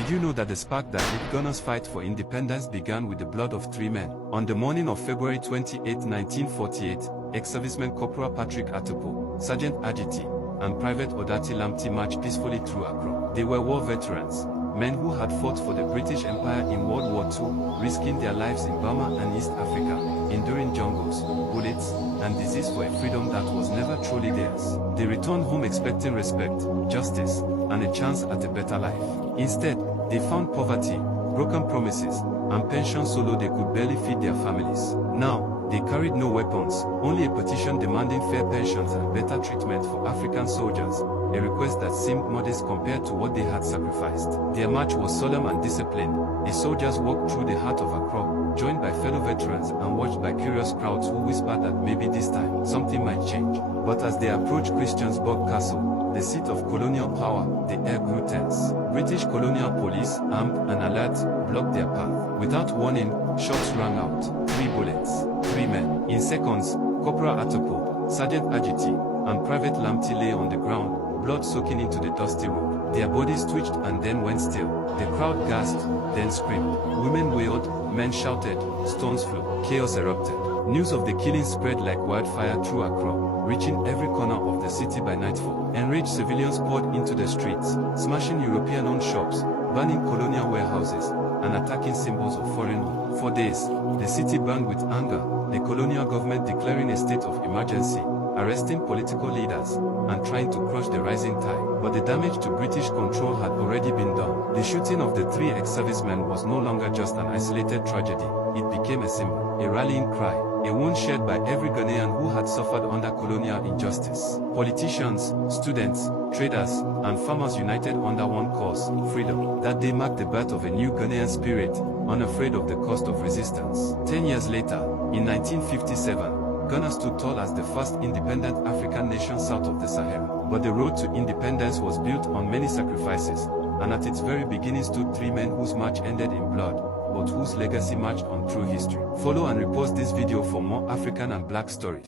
Did you know that the spark that lit Ghana's fight for independence began with the blood of 3 men? On the morning of February 28, 1948, ex-servicemen Corporal Patrick Atupo, Sergeant Ajiti, and Private Odati Lamti marched peacefully through Accra. They were war veterans, men who had fought for the British Empire in World War II, risking their lives in Burma and East Africa, enduring jungles, bullets, and disease for a freedom that was never truly theirs. They returned home expecting respect, justice, and a chance at a better life. Instead, they found poverty, broken promises, and pensions so low they could barely feed their families. Now, they carried no weapons, only a petition demanding fair pensions and better treatment for African soldiers, a request that seemed modest compared to what they had sacrificed. Their march was solemn and disciplined. The soldiers walked through the heart of Accra, joined by fellow veterans and watched by curious crowds who whispered that maybe this time, something might change. But as they approached Christiansborg Castle, the seat of colonial power, the air grew tense. British colonial police, armed and alert, blocked their path. Without warning, shots rang out. 3 bullets, 3 men. In seconds, Corporal Atupo, Sergeant Ajiti, and Private Lamti lay on the ground, blood soaking into the dusty road. Their bodies twitched and then went still. The crowd gasped, then screamed. Women wailed, men shouted, stones flew. Chaos erupted. News of the killing spread like wildfire through Accra, reaching every corner of the city by nightfall. Enraged civilians poured into the streets, smashing European-owned shops, burning colonial warehouses, and attacking symbols of foreign rule. For days, the city burned with anger, the colonial government declaring a state of emergency, arresting political leaders, and trying to crush the rising tide. But the damage to British control had already been done. The shooting of the 3 ex-servicemen was no longer just an isolated tragedy. It became a symbol, a rallying cry, a wound shared by every Ghanaian who had suffered under colonial injustice. Politicians, students, traders, and farmers united under one cause, freedom. That day marked the birth of a new Ghanaian spirit, unafraid of the cost of resistance. 10 years later, in 1957, Ghana stood tall as the first independent African nation south of the Sahara. But the road to independence was built on many sacrifices, and at its very beginning stood 3 men whose march ended in blood, but whose legacy marched on through history. Follow and repost this video for more African and Black stories.